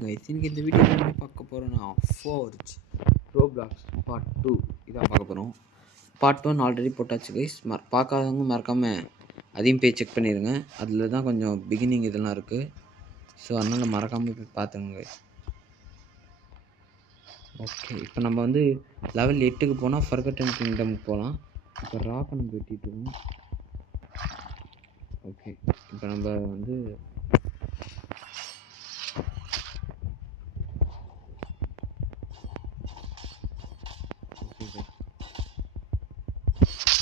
Guys இன்னைக்கு இந்த வீடியோவில் என்ன பார்க்க போகிறோன்னா ஃபோர்ஜ் ரோப்ளாக்ஸ் பார்ட் 2 இதான் பார்க்க போகிறோம். பார்ட் 1 ஆல்ரெடி போட்டாச்சு கைஸ். பார்க்காதவங்க மறக்காமல் அதையும் போய் செக் பண்ணிடுங்க. அதில் தான் கொஞ்சம் பிகினிங் இதெல்லாம் இருக்குது. ஸோ அதனால் மறக்காமல் போய் பார்த்துங்க கைஸ். ஓகே, இப்போ நம்ம வந்து லெவல் 8க்கு போனால் ஃபர்கட்டன் கிங்டமுக்கு போகலாம். இப்போ ராக்கை நம்ம வெட்டிட்டு இருக்கோம். ஓகே, இப்போ நம்ம வந்து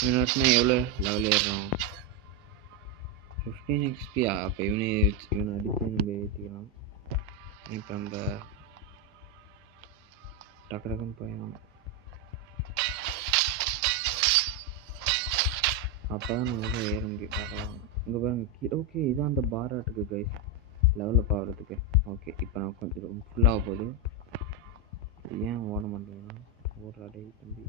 இவனுக்குனா எவ்வளோ லெவல் ஏறுறோம்? 15 XP. அப்போ இவனை அடித்து நம்ம ஏற்றிக்கலாம். இப்போ நம்ம டக்கு டக்குன்னு போயிடலாம். அப்போ தான் நம்ம ஏற முடியும். பார்க்கலாம் இங்கே பாருங்க. ஓகே, இதான் அந்த பாராட்டுக்கு கைஸ் லெவலில் பார்க்குறதுக்கு. ஓகே, இப்போ நான் கொஞ்சம் ஃபுல்லாக போகுது. ஏன் ஓட மாட்டேங்கன்னா ஓடுறாடே தம்பி.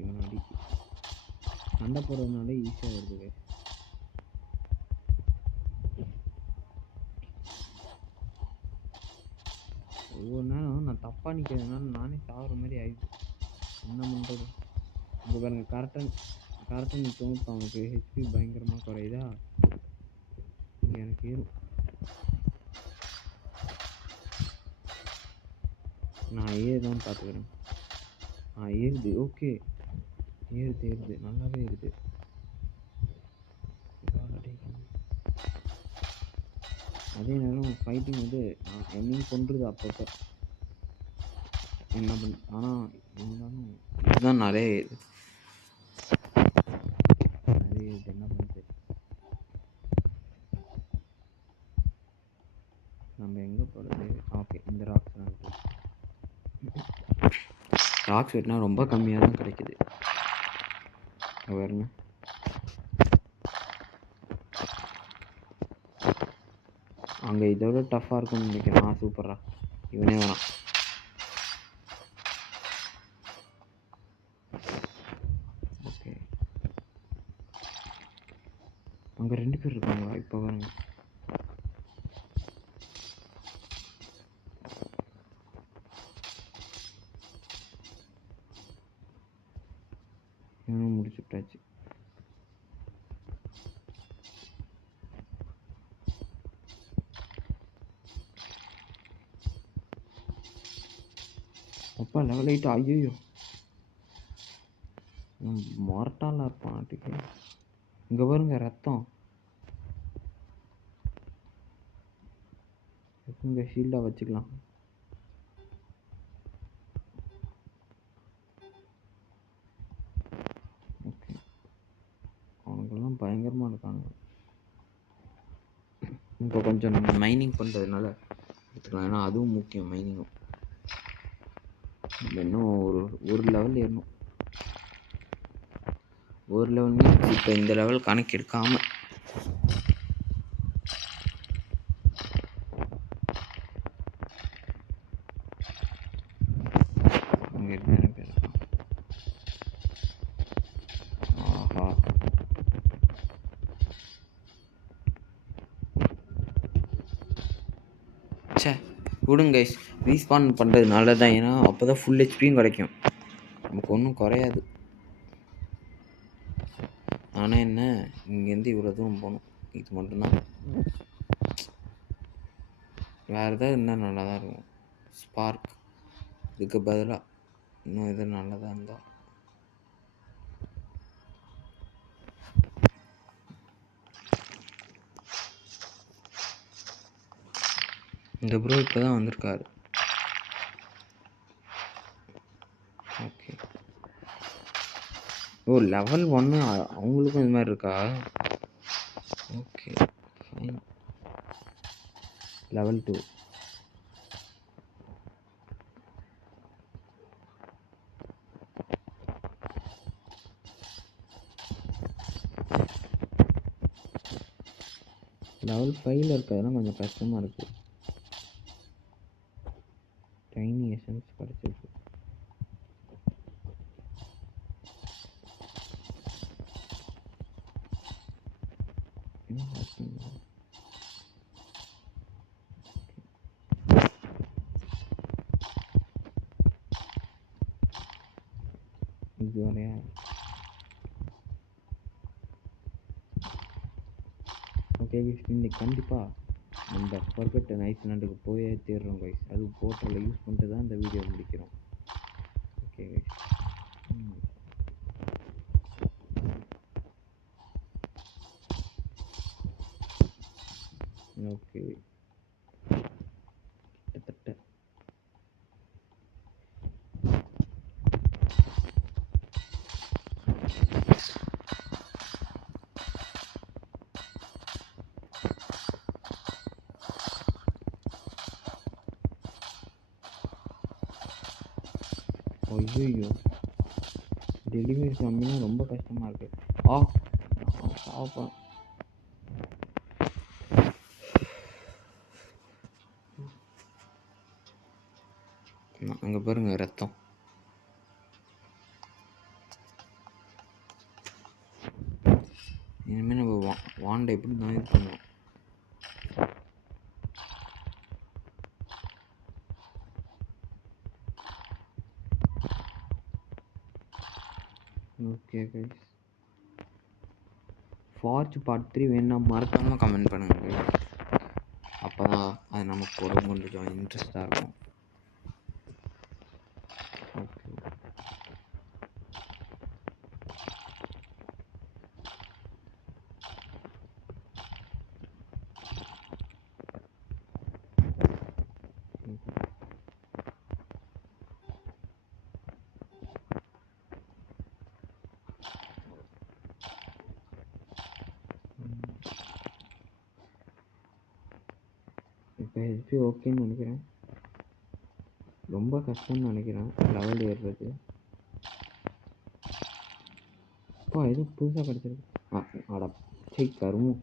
இவன் அடிக்கு சண்டை போடுறதுனால ஈஸியாக வருது கைஸ். ஒவ்வொரு நேரம் நான் தப்பாக நிற்கிறதுனால நானே சாகுற மாதிரி ஆயிடுச்சு. என்ன பண்ணுறது? இங்கே பாருங்க, கரெக்டாக நிற்கவும் இப்போ அவனுக்கு ஹெச்பி பயங்கரமாக குறையுதா. இங்கே எனக்கு ஏறும். நான் ஏறுதான்னு பார்த்துக்கிறேன். ஏறுது. ஓகே, ஏறுது நல்லாவே ஏறுது. அதே நேரம் ஃபைட்டிங் வந்து நான் என்னையும் கொண்டுருது அப்பப்போ. என்ன பண்ண ஆனால் இருந்தாலும் இதுதான் நிறைய என்ன பண்ணுறது. நம்ம எங்கே போகிறது? ஓகே, இந்த ராக்ஸ் வெட்டினா ரொம்ப கம்மியாக தான் கிடைக்குது. பாருங்க, அங்கே இதோட டஃப்பாக இருக்கும்னு நினைக்கிறேன். சூப்பரா, இவனே வேணாம். ஓகே, அங்கே 2 பேர் இருக்காங்களா? இப்போ பாருங்க. இவனும் முடிச்சுட்டாச்சு. அப்பா லெவல் 8. ஐயோ, மொரட்டாலாக இருப்பான் ஆட்டுக்கு. இங்கே பாருங்க ரத்தம். இங்கே ஷீல்டாக வச்சுக்கலாம். ஓகே, அவனுக்கெல்லாம் பயங்கரமாக இருக்காங்க. இப்போ கொஞ்சம் நம்ம மைனிங் பண்ணுறதுனால எடுத்துக்கலாம். ஏன்னா அதுவும் முக்கியம், மைனிங்கும். இன்னும் ஒரு லெவல் ஏறணும். ஒரு லெவல் மீன்ஸ் இப்போ இந்த லெவல் கணக்கு எடுக்காமல் விடுங்க கைஸ். ரீஸ்பான் பண்ணுறது நல்லது தான். ஏன்னா அப்போ தான் ஃபுல் ஹெச்பியும் கிடைக்கும், நமக்கு ஒன்றும் குறையாது. ஆனால் என்ன, இங்கேருந்து இவ்வளோ தூரம் போகணும். இது மட்டும்தான். வேறு ஏதாவது இருந்தால் நல்லா தான் இருக்கும். ஸ்பார்க் இதுக்கு பதிலாக இன்னும் எது நல்லதாக இருந்தால். இந்த ப்ரோ இப்போ தான் வந்திருக்காரு. ஓகே, ஓ லெவல் 1 அவங்களுக்கும் இது மாதிரி இருக்கா? Okay fine. லெவல் 2 லெவல் 5ல் இருக்கிறதுலாம் கொஞ்சம் கஷ்டமாக இருக்குது. டைனி எசன்ஸ் கிடச்சிருக்கு. இது வரையா ஓகே கைஸ், இன்னைக்கு கண்டிப்பாக நம்ம ஃபர்கட்டன் ஐஸ்லாண்டுக்கு போயே தீர்றோம் கைஸ். அது போர்ட்டலில் யூஸ் பண்ணிட்டு தான் இந்த வீடியோ முடிக்கிறோம். Okay guys. ஓகே கிட்டத்தட்ட ஐயோ டெலிவரி கம்மியாக ரொம்ப கஷ்டமாக இருக்குது. சாப்பிட்றேன். அங்கே பாருங்க ரத்தம். இனிமேல் நம்ம வாண்டை எப்படி தான் இது பண்ணுவோம். ஓகே கைஸ், ஃபார்ச் பார்ட் 3 வேணும்னா மறக்காமல் கமெண்ட் பண்ணுங்க கைஸ். அப்போ தான் அது நமக்கு ஒரு கொஞ்சம் இன்ட்ரெஸ்டாக இருக்கும். ஓகே இப்போ ஹெச்பி ஓகேன்னு நினைக்கிறேன். ரொம்ப கஷ்டம்னு நினைக்கிறேன் லெவல் ஏறுறது. அப்பா எது புதுசாக கிடச்சிருக்கு. ஆடா கருமும்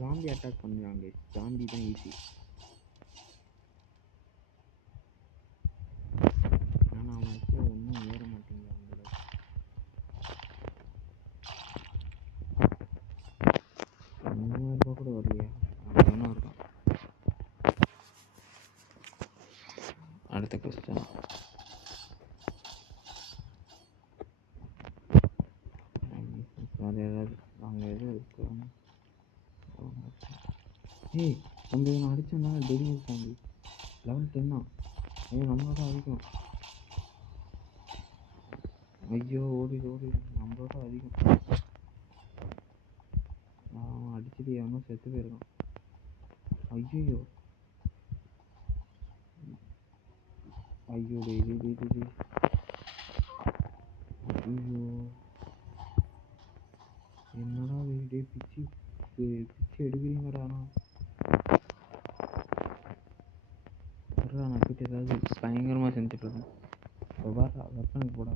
ஜாம்பி அட்டாக் பண்ணுறாங்க. ஜாம்பி தான் ஈஸி. ஆனால் அவன் வச்சு ஒன்றும் ஏற மாட்டேங்குது. அவங்கள 3000 கூட வரலையா? அப்படின்னா இருக்கான். அடுத்த கொஸ்டின். வேறு ஏதாவது அவங்க எதுவும் இருக்கிறாங்க. ஏய் நம்ம இவனை அடித்தோம்னா டெலிவரி ஃபேமிலி லெவல் 10 தான். நம்மளோட அதிகம். ஐயோ ஓடி நம்மளோட அதிகம். அவன் அடிச்சுட்டு எவனோ செத்து போயிருக்கான். ஐயோ ஐயோ என்னடா வீடே பிச்சு எடுக்கிறீங்கடாண்ணா. நான் போய்ட்டு ஏதாவது பயங்கரமாக செஞ்சுட்ருக்கேன். இப்போ வர வெப்பனுக்கு போடா,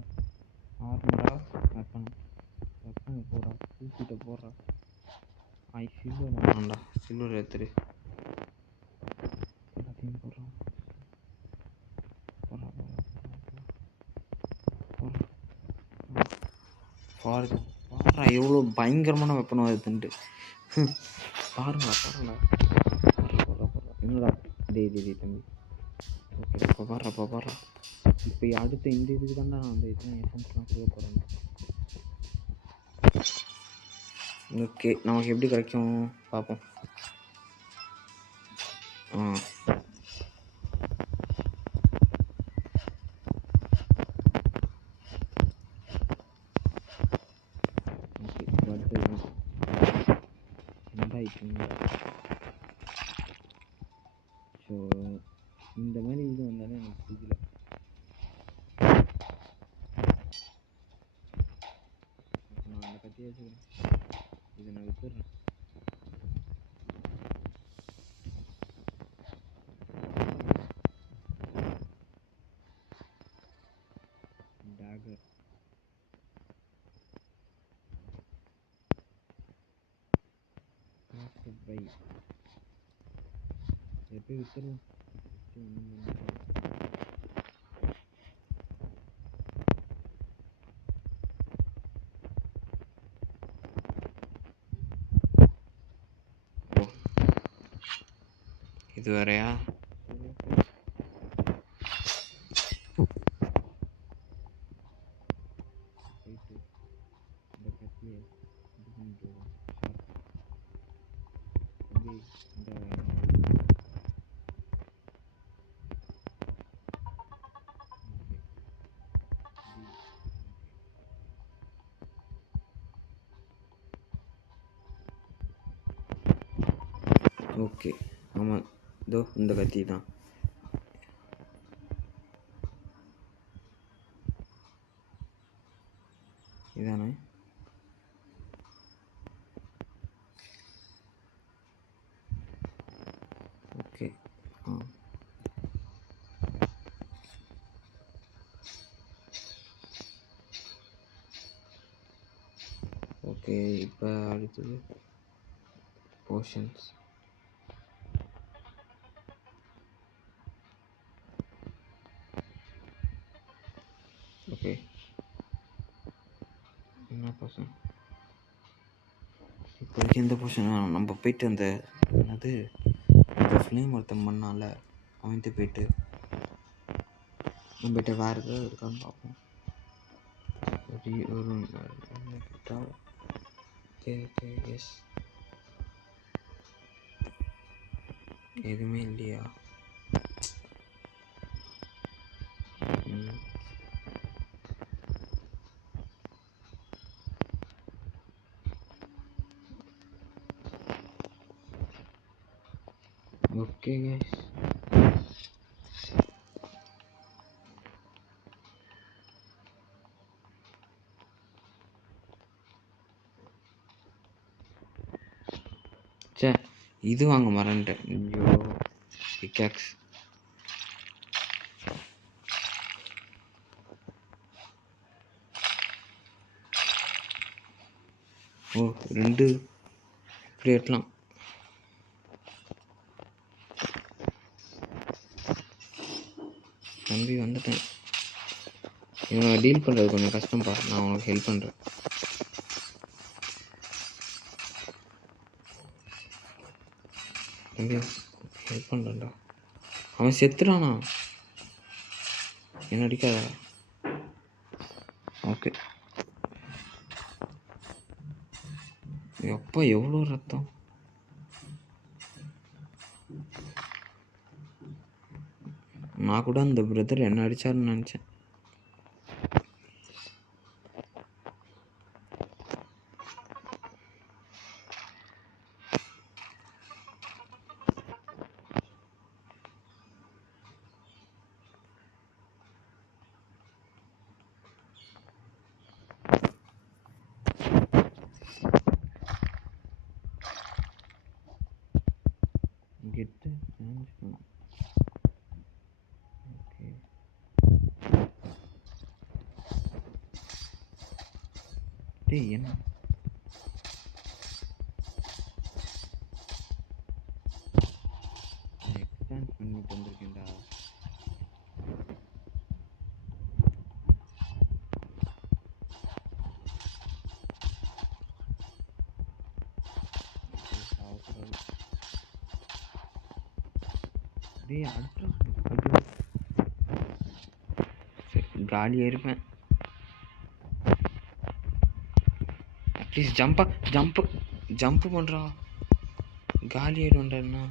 ஆர்மரா வெப்பனுக்கு போடா, தூக்கிட்ட போடுறா. சில்வர் வேணாண்டா, சில்வர் எடுத்துரு. எல்லாத்தையும் போடுறான். பாருங்க எவ்வளோ பயங்கரமான வெப்பனம் வருதுன்ட்டு. பாருங்களா என்னடா டேய் தம்பி. ஓகே இப்போ பாடுறா. இப்போ அடுத்த இந்த இதுக்கு தான்டா நான் அந்த இதெல்லாம் எசன்ஸ்லாம் செய்ய போகிறேன். ஓகே நமக்கு எப்படி கிடைக்கும் பார்ப்போம். ஓகே அடுத்தது ஸோ இந்த மாதிரி இது வந்தாலும் எனக்கு பிடிக்கல. நான் அந்த கத்தியை வச்சுக்கிறேன். இதை நான் வித்துடுறேன். டாகர் பை எப்படி வித்துடலாம். இது வேறையா? இந்த கத்தியை இது பண்ணிட்டு ஓகே. ஆமாம், இதோ இந்த கத்தி தான். இதானே? ஓகே. ஓகே, இப்போ அடுத்தது போர்ஷன்ஸ். ஓகே, என்ன போர்ஷன்? இப்போதைக்கு எந்த போர்ஷன் வேணும்? நம்ம போயிட்டு அந்த அது அந்த ஃப்ளேம் ஒருத்தன் பண்ணால அவன்கிட்ட போயிட்டு நம்மகிட்ட வேறு ஏதாவது இருக்கான்னு பார்ப்போம். ஒரு எஸ், எதுவுமே இல்லையா? ஓகே கைஸ், சே இது வாங்க மறந்துட்டேன். ஐயோ, பிக்காக்ஸ். ஓ, 2 இப்படி எட்டலாம். தம்பி வந்துட்டேன். இவனை டீல் பண்ணுறது கொஞ்சம் கஷ்டம்ப்பா. நான் உனக்கு ஹெல்ப் பண்ணுறேன். தம்பி ஹெல்ப் பண்ணுறேன்டா. அவன் செத்துறானா? என்ன அடிக்காத. ஓகே. எப்போ எவ்வளோ ரத்தம்! நான் கூட அந்த பிரதர் என்ன அடித்தாருன்னு நினச்சேன். கெட்டு ஓகே. டேய் என்ன எக்ஸ்பேண்ட் பண்ணிட்டு வந்திருக்கேன்டா. டேய் அடுத்த காலியாக இருப்பேன். அட்லீஸ்ட் ஜம்ப்பு பண்ணுறா. காலி ஆகிடும்டா.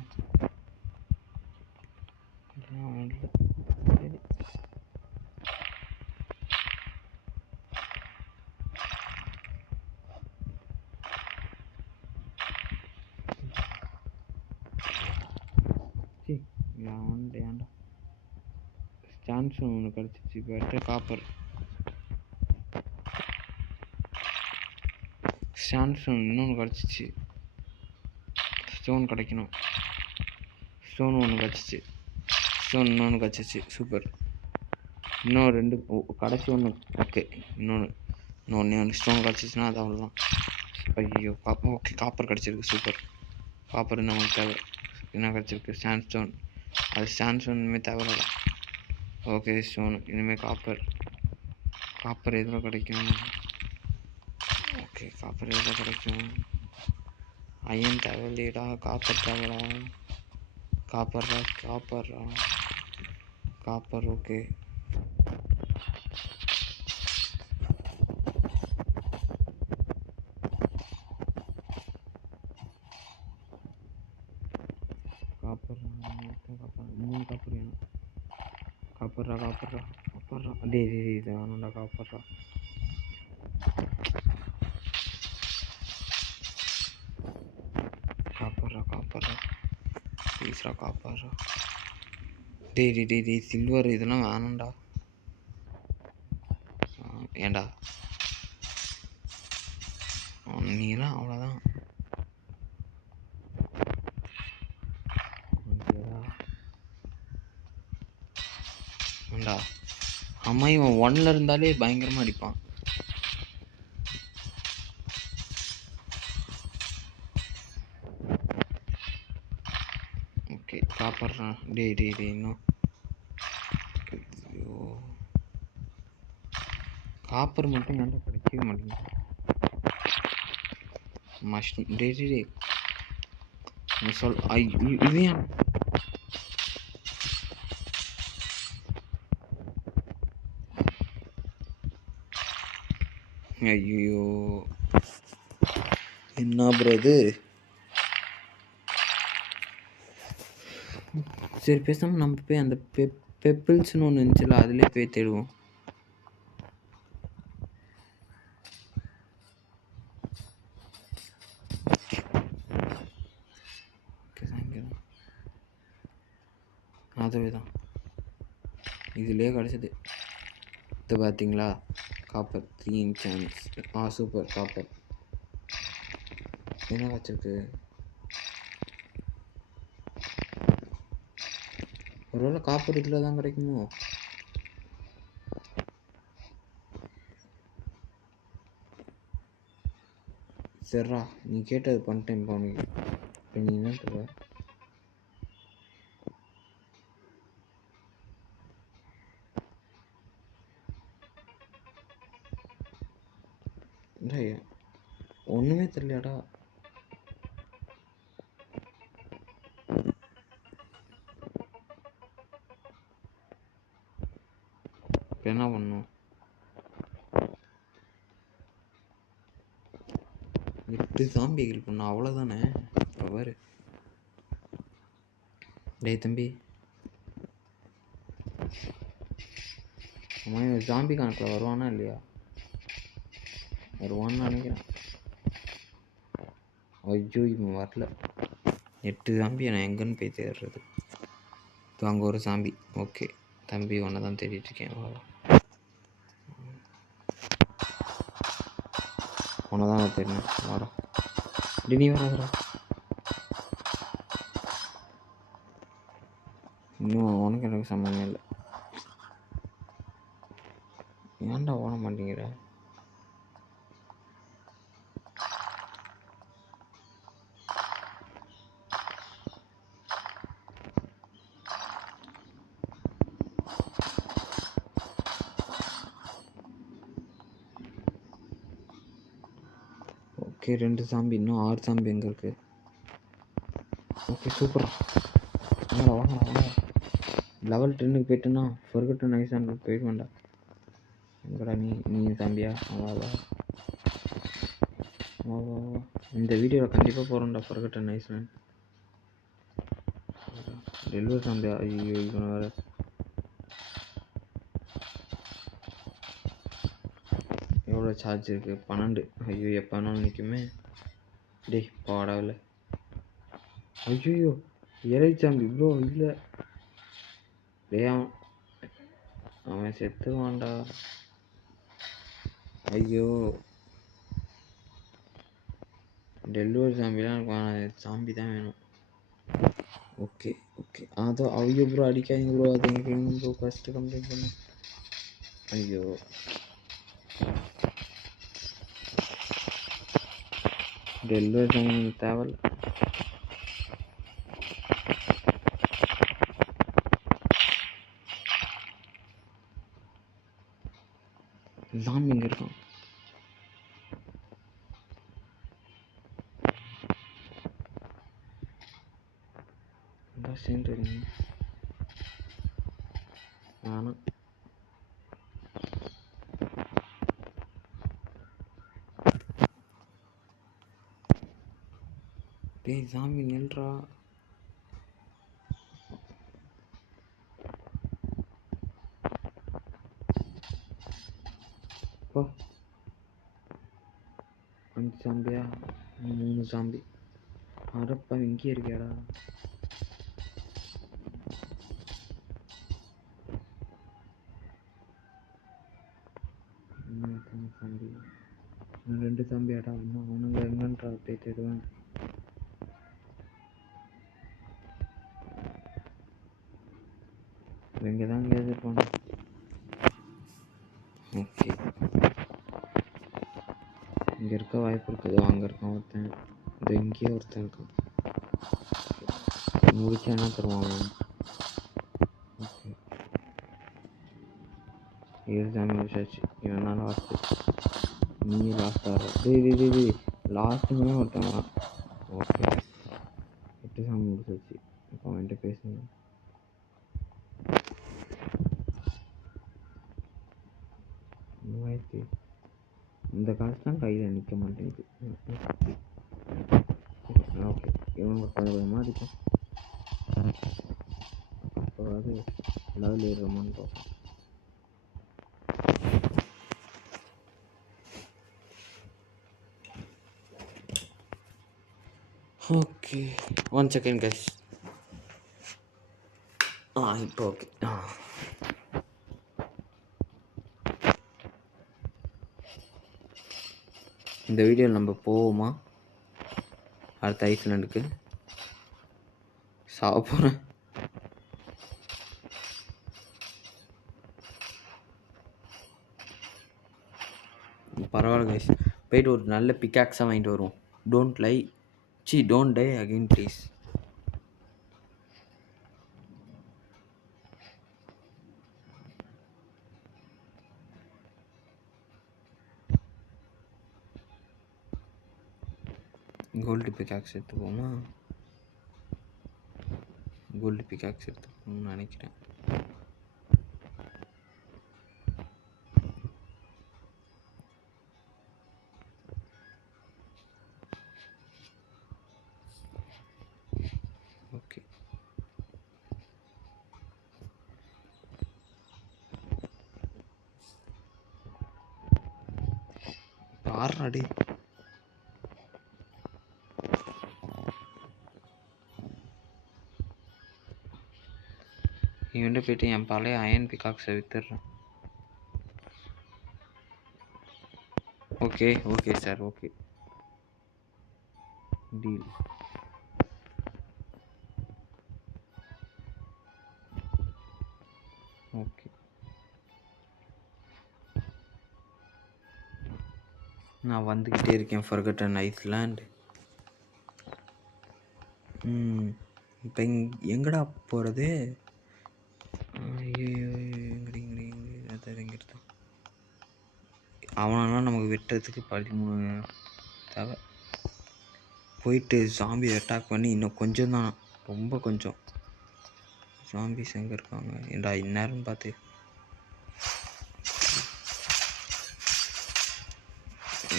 சரி, ஏன்டா சான்ஸ் ஒன்று கிடச்சிச்சு. இப்போ அடுத்த காப்பர் சான்சன் இன்னொன்று கிடச்சிச்சு. ஸ்டோன் கிடைக்கணும். ஸ்டோன் ஒன்று கிடச்சிச்சு. ஸ்டோன் இன்னொன்று கிடச்சிச்சு. சூப்பர். இன்னும் 2 கடைசி ஒன்று. ஓகே, இன்னொன்று ஸ்டோன் கிடச்சிச்சுன்னா அது அவ்வளோதான். ஐயோ, ஓகே காப்பர் கிடச்சிருக்கு. சூப்பர். காப்பர் நமக்கு தேவை. என்ன கிடச்சிருக்கு? சாண்ட்ஸ்டோன். அது சாண்ட்ஸ்டோன் இனிமேல் தேவையில்ல. Okay, stone. இனிமேல் காப்பர் எதில் கிடைக்கும்? ஓகே, காப்பர் எதில் கிடைக்கும்? அயன் தேவையில்லையடா, காப்பர் தேவைடா. காப்பர்ரா காப்பர். ஓகே காப்பர் 3 காப்பர் வேணும். காப்பர்ரா டேய் இது வேணும்டா. காப்பர்ரா ப்ளீஸ்ரா காப்பர்ரா. டேய் சில்வர் இதெல்லாம் வேணும்டா. ஏன்டா நீலாம் அவ்வளோதான். ஏண்டா அம்மா இவன் 1ல் இருந்தாலே பயங்கரமாக அடிப்பான். ஓகே காப்பர்றா. டேய் இன்னும் ஐயோ காப்பர் மட்டும் ஏன்டா கிடைக்கவே மாட்டேங்குது. மஷ்ரூம் டேய் நீ சொல். இது ஏன் ஐயோ என்ன ப்ரோ இது? சரி பேசாமல் நம்ம போய் அந்த பெப்பிள்ஸ்னு ஒன்று இருந்துச்சுல அதிலே போய் தேடுவோம். அதுவே தான் இதுலேயே கிடச்சிது. இது பார்த்தீங்களா காப்பர் 3 சான்ஸ். Super copper. என்ன வச்சிருக்கு? ஒருவேளை காப்பர் இதில் தான் கிடைக்குமோ? சரிடா நீ கேட்டது பண்ணிட்டேன். இப்போ உனக்கு இப்போ நீ என்ன சொல்ற? ஒன்றுமே தெரியலடா. இப்போ என்ன பண்ணும்? 8 ஜாம்பிகள் பண்ண அவ்வளோதானே. இப்போ பாரு. டேய் தம்பி அவன் ஜாம்பி கணக்கில் வருவானா இல்லையா? வருவான்னு நினைக்கிறேன். ஐயோ இவன் வரல. 8 ஜாம்பியை நான் எங்கன்னு போய் தேடுறது? இப்போ அங்கே ஒரு ஜாம்பி. ஓகே தம்பி ஒன்றை தான் தேடிட்டுருக்கேன். உன்னை தான் நான் தேடினேன். வாடா நீ வராதரா. இன்னும் உனக்கு எனக்கு சம்மந்தமே இல்லை. ஏன்டா ஓட மாட்டேங்கிற? Okay 2 zombie. இன்னும் 6 சாம்பி எங்கே இருக்குது? ஓகே சூப்பரா. வாங்கடா லெவல் 10க்கு போய்ட்டுன்னா ஃபர்கட்டன் ஐசான் போயிட்டு வேண்டாம். எங்கடா நீ சாம்பியா? வா இந்த வீடியோவில் கண்டிப்பாக போகிறோம்டா ஃபர்கட்டன் ஐசான். டெலிவரி சாம்பியா? ஐயோ இவனை வேறு. எவ்வளோ சார்ஜ் இருக்குது? 12. ஐயோ எப்போ வேணாலும் நிற்குமே. டேய் பாடாவில். ஐயோ இறைச்சாம்பி ப்ரோ இல்லை. டே அவன் செத்துவான்டா. ஐயோ டெலிவரி சாம்பிலாம் எனக்கு சாம்பி தான் வேணும். ஓகே அதோ ஐயோ ப்ரோ அடிக்காதீங்க ப்ரோ. அது எனக்கு வேணும் ப்ரோ. ஃபஸ்ட்டு கம்ப்ளைண்ட் பண்ண. ஐயோ டெலிவரி சாம்பி தேவையில்ல. சாமி இங்கே இருக்கான். சேர்ந்து வரீங்க நானும் டேய் சாமி நில்றா. ஓ 5 சாம்பியா 3 சாம்பி. அடப்பா இங்கே இருக்கியாடா. சாம்பி 2 சாம்பியாடா. இன்னும் அவனுங்க எங்கன்றா தேடுவேன். இங்கே தான் எங்கேயாவது இருப்பானு. ஓகே இங்கே இருக்க வாய்ப்பு இருக்குது. அங்கே இருக்கான் ஒருத்தன். இது இங்கேயே ஒருத்தன் இருக்கான். முடிக்க என்ன தருவான். ஓகே 7 சாமி முடிச்சாச்சு. இவன் தான் லாஸ்ட்டு. நீ லாஸ்ட்டாக டே லாஸ்ட்டுமே ஒருத்தவங்க. ஓகே 8 சாமி முடிச்சாச்சு. இப்போ அவன்கிட்ட பேசுங்க. இந்த காசு தான் கையில் நிற்க மாட்டேங்குது. ஓகே இவங்க கொஞ்சமாக இருக்கும். அப்போது லெவல் ஏறுறோமான்னு பார்ப்போம். Okay 1 second guys. இப்போ ஓகே. இந்த வீடியோவில் நம்ம போவோமா அடுத்த ஐஸ்லாண்டுக்கு? சாவ போகிறேன். பரவாயில்ல கைஸ், போயிட்டு ஒரு நல்ல பிக்காக்ஸாக வாங்கிட்டு வருவோம். Don't die again please. Gold pickaxe எடுத்துப்போமா? கோல்டு பிக்காக்ஸ் எடுத்துக்கணும்னு நினைக்கிறேன். ஓகே ஆறாடி இவன்ட்டு போய்ட்டு என் பழைய அயன் பிக்காக்ஸை வித்துடுறேன். Okay sir okay deal. Okay நான் வந்துக்கிட்டே இருக்கேன். Forgotten island. இப்போ எங்கடா போகிறது? ஐயோ எங்கிறது அவனா நமக்கு வெட்டுறதுக்கு 13 தேவை. போயிட்டு ஜாம்பி அட்டாக் பண்ணி இன்னும் கொஞ்சம் தான், ரொம்ப கொஞ்சம். ஜாம்பிஸ் எங்கே இருக்காங்க? ஏண்டா இந்நேரம் பார்த்து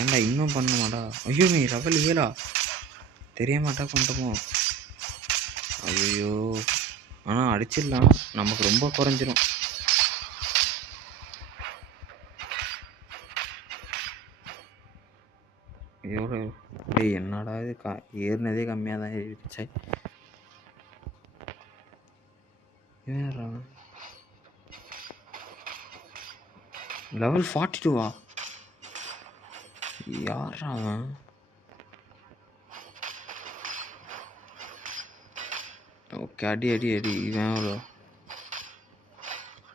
ஏண்டா இன்னும் பண்ண மாட்டா? ஐயோ நீ லெவல் 7 தெரியாம அட்டாக் பண்ணிட்டோமோ? ஐயோ ஆனால் அடிச்சிடலாம், நமக்கு ரொம்ப குறைஞ்சிரும். எவ்வளோ டேய் என்னடா இது ஏறினதே கம்மியாக தான் ஏறிடுச்சு. ஏறா லெவல் 42வா? யாரா அவன்? ஓகே அடி இவன் எவ்வளோ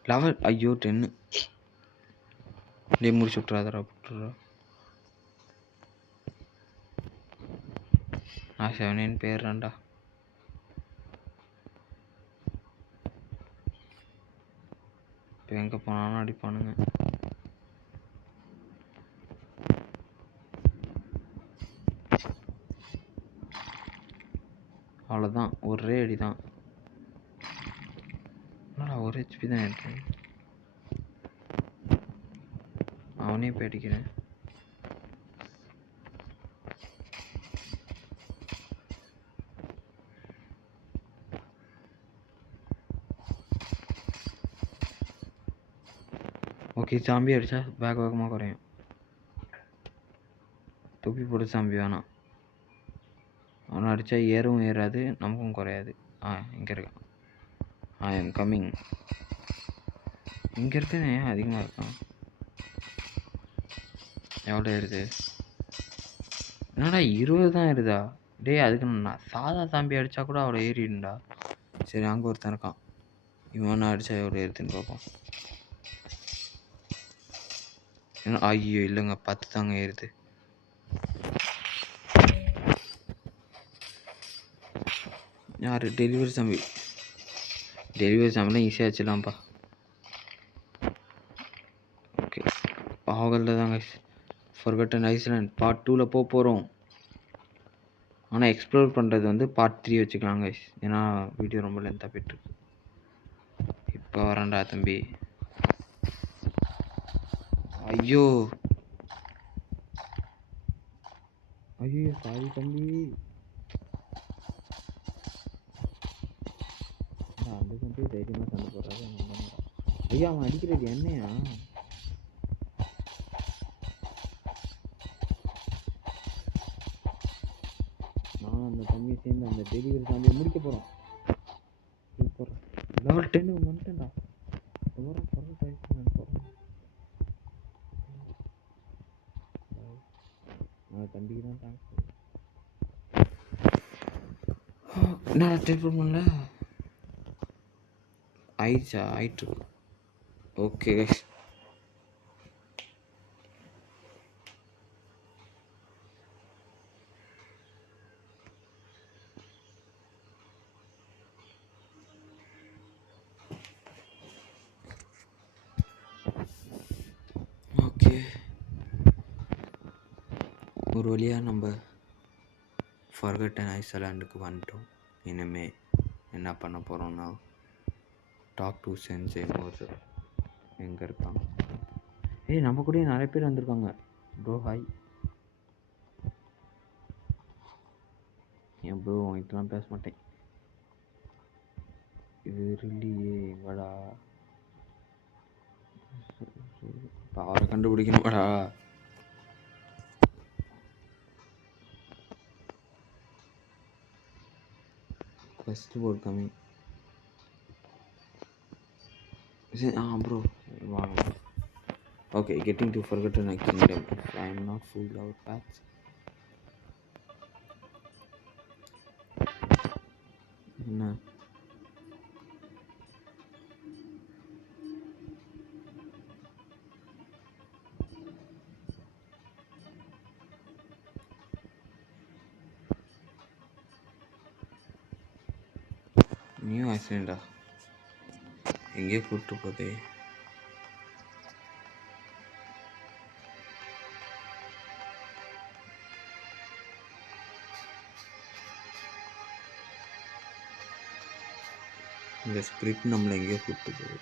லெவல்? ஐயோ 10. டே முடிச்சு விட்றாதரா விட்டுறா. நான் 7 போயிடுறேன்டா. இப்போ எங்கே போனாலும் அடிப்பானுங்க. அவ்வளோதான், ஒரே அடி தான். ஒரு ஹெச்பி தான் இருக்கு. அவனே போய் அடிக்கிறேன். ஓகே, சாம்பி அடித்தா வேகமாக குறையும். தொப்பி போட்டு சாம்பி வேணாம். அவனை அடித்தா ஏறவும் ஏறாது, நமக்கும் குறையாது. இங்கே இருக்கான். I am coming. இங்கே இருக்குன்னு அதிகமாக இருக்கான். எவ்வளோ ஏறுது? என்னடா 20 தான் ஏறுதா? டேய், அதுக்கு நான் சாதா சாம்பி அடித்தா கூட அவ்வளோ ஏறிடுண்டா. சரி, அங்கே ஒருத்தன் இருக்கான். இவனை அடித்தா எவ்வளோ ஏறுதுன்னு பார்ப்போம். ஏன்னா ஐயோ இல்லைங்க, 10 தாங்க ஏறுது. யார்? Delivery zombie. டெலிவரி சாம்பிலாம் ஈஸியாக வச்சிடலாம்ப்பா. ஓகே, பாகலில் தாங்க ஃபர்கட்டன் ஐஸ்லாண்ட் பார்ட் 2ல் போகிறோம். ஆனால் எக்ஸ்ப்ளோர் பண்ணுறது வந்து பார்ட் 3 வச்சுக்கலாங்க, ஏன்னா வீடியோ ரொம்ப லென்த்தாக போய்ட்டுருக்கு. இப்போ வரேன்டா தம்பி. ஐயோ ஐயோ, சாரி தம்பி. அந்த தம்பி தைரியமாக சண்டை போடுறாரு. ஐயா, அவன் அடிக்கிறது என்னையா? நான் அந்த தம்பியை சேர்ந்து அந்த டெலிவரி சாம்பியை முடிக்க போகிறோம். சூப்பர், லெவல் 10 வந்துட்டேன்டா. தம்பிக்கு தான் தேங்க்ஸ். நான் ட்ரை பண்ணல. ஆயிட்டு. ஓகே கைஸ், ஓகே, ஒரு வழியாக நம்ம ஃபர்கட்டன் ஐஸ்லாண்டுக்கு வந்துட்டோம். இனிமேல் என்ன பண்ண போகிறோம்னா, டாக் டு சென்சே மோசர். எங்கே இருக்காங்க? நம்ம கூட நிறைய பேர் வந்திருக்காங்க. Bro hi. என் ப்ரோ இதெல்லாம் பேச மாட்டேன். இது ரில்லியே எங்கடா? அவரை கண்டுபிடிக்கணுமாடா? First port coming. ப்ரோ வாங்க. Okay, getting to forgotten kingdom. I am not fooled our paths. என்ன? நியூ ஐஸ்லாண்டா? எங்கேயோ கூப்பிட்டு போதே. இந்த ஸ்பிரிட் நம்மளை எங்கேயோ கூப்பிட்டு போகுது.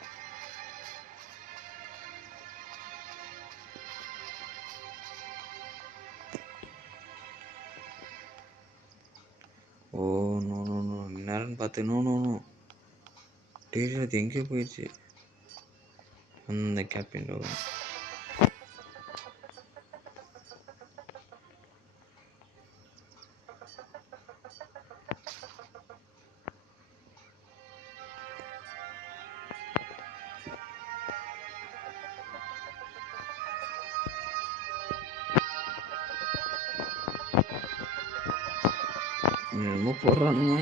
ஓ நோ நோ நோ, நேரம்னு பார்த்து நோ நோ நோ. டெய்லி அது எங்கேயோ போயிடுச்சு. அந்த கேப்டன் வரும். என்னமோ போடுறானுங்க.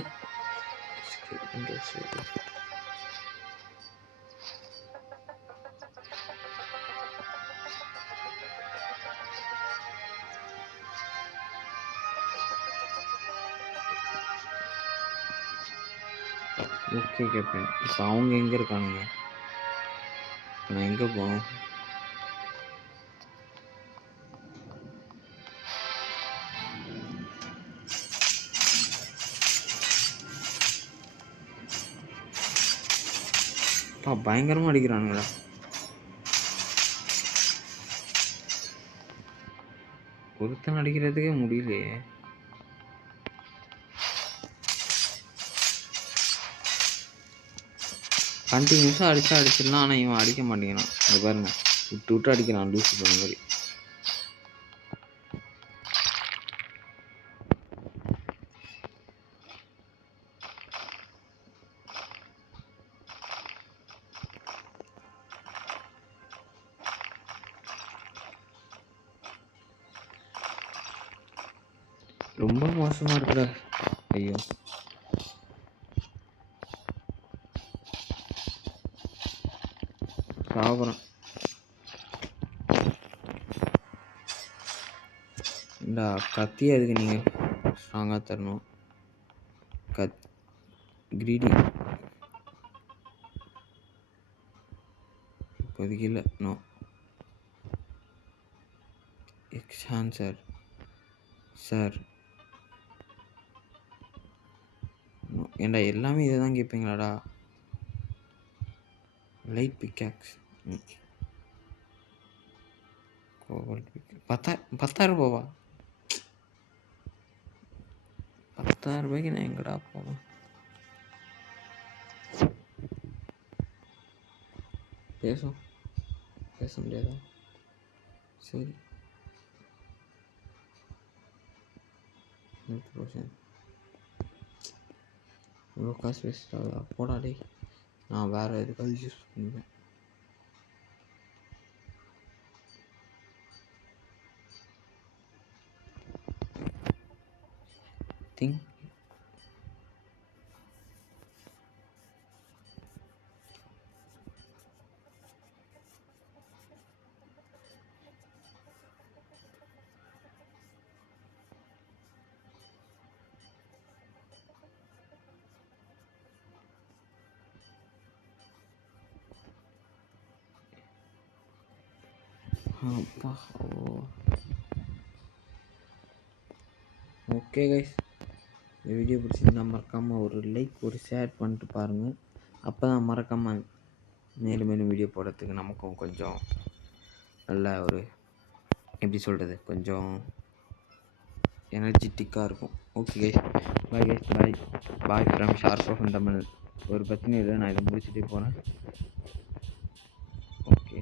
ஓகே கேப்டன், இப்போ அவங்க எங்கே இருக்கானுங்க? நான் எங்கே போகணும்? பயங்கரமாக அடிக்கிறானுங்களா. ஒருத்தன் அடிக்கிறதுக்கே முடியலையே. கண்டினியூஸாக அடிச்சிடலாம். ஆனால் இவன் அடிக்க மாட்டேங்கிறான். அது பாருங்க, விட்டு விட்டு அடிக்கிறான் லூசு பண்ண மாதிரி. ரொம்ப மோசமாக இருக்கிற. ஐயோ, சாப்பிட்றேன். இந்த கத்தி அதுக்கு நீங்கள் ஸ்ட்ராங்காக தரணும். கிரீடி இப்போதைக்கு இல்லை. No exon sir. சார் ஏண்டா எல்லாமே இதை தான் கேட்பீங்களாடா. லைட் பிக்காக்ஸ் கோவல்ட் பிக் 10,000 ரூபாவா? 10,000 ரூபாய்க்கு நான் எங்கடா போவேன்? பேச முடியாதா? சரி, 100% இவ்வளோ காசு வேஸ்ட் ஆகுதா? போடா டே, நான் வேறு எதுக்காவது யூஸ் பண்ணுவேன். திங்க் அப்பா. ஓகே கைஸ், இந்த வீடியோ பிடிச்சிருந்தா மறக்காமல் ஒரு லைக், ஒரு ஷேர் பண்ணிட்டு பாருங்கள். அப்போ தான் மறக்காமல் மேலும் மேலும் வீடியோ போடுறதுக்கு நமக்கும் கொஞ்சம் நல்ல ஒரு, எப்படி சொல்கிறது, கொஞ்சம் எனர்ஜெட்டிக்காக இருக்கும். Okay guys, bye guys, bye from Sharp of Tamil. ஒரு பிரச்சனையும் இல்லை, நான் இதை முடிச்சுட்டே போகிறேன். ஓகே,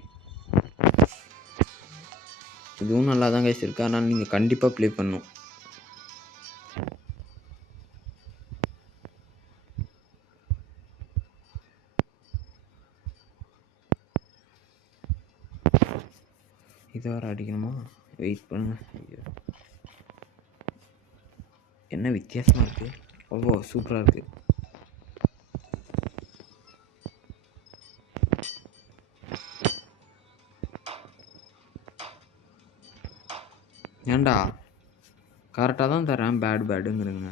இதுவும் நல்லா தான் கைஸ் இருக்குது. ஆனால் நீங்கள் கண்டிப்பாக ப்ளே பண்ணணும். இதை வர அடிக்கணுமா? வெயிட் பண்ணுங்க. ஐயோ, என்ன வித்தியாசமாக இருக்குது. ஓ, சூப்பராக இருக்குது. ஏண்டா கரெக்டாக தான் தரேன், பேடுங்கிறங்க.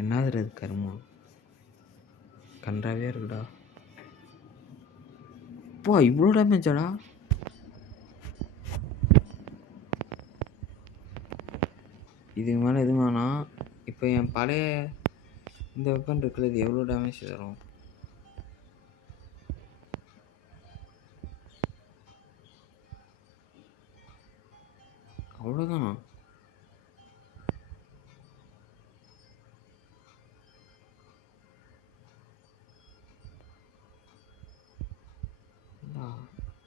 என்னது அது கருமம், கன்றாவே இருக்குடா. போ, இவ்வளோ டேமேஜாடா? இதுக்கு மேலே எதுவும் வேணாம். இப்போ என் பழைய இந்த வெப்பன் இருக்கிறது எவ்வளோ டேமேஜ் தரும்? அவ்வளோதானா?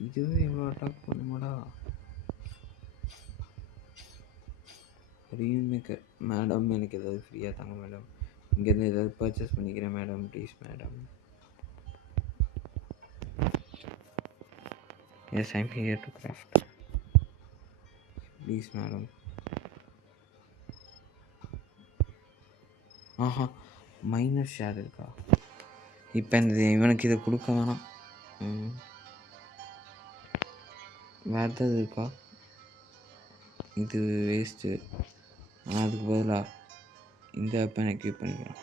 இதுவே எவ்வளோ அட்டாக் பண்ணுமாடா? ரீமேக்கர் மேடம், எனக்கு ஏதாவது ஃப்ரீயாக தாங்க மேடம். இங்கேருந்து ஏதாவது பர்ச்சேஸ் பண்ணிக்கிறேன் madam, please madam. Yes, I'm here to craft, please madam. ஆஹா, மைனர் ஷேர் இருக்கா? இப்போ இந்த இவனுக்கு இதை கொடுக்க வேணாம். வேறு ஏதாவது இருக்கா? இது வேஸ்ட்டு. ஆனால் அதுக்கு பதிலாக இந்த ஆப்பை நான் எக்யூப் பண்ணிக்கிறேன்.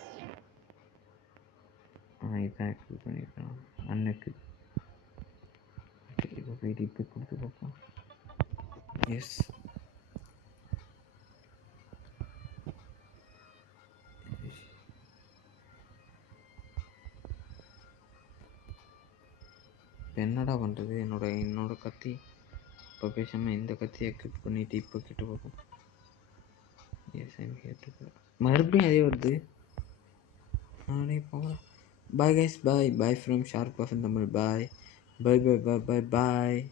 இதான் எக்யூப் பண்ணிக்கிறேன். அன்னைக்கு இப்போ போயிட்டு இப்போ கொடுத்து பார்ப்போம். எஸ், என்னடா பண்ணுறது? என்னோட கத்தி இப்போ பேசாமல் இந்த கத்தியை எக்யூப் பண்ணிவிட்டு இப்போ கிட்ட பார்ப்போம். மறுபடியும் அதே வருது. நானே போகிறேன். பாய் guys, bye from shark person Tamil. Bye bye bye bye bye bye.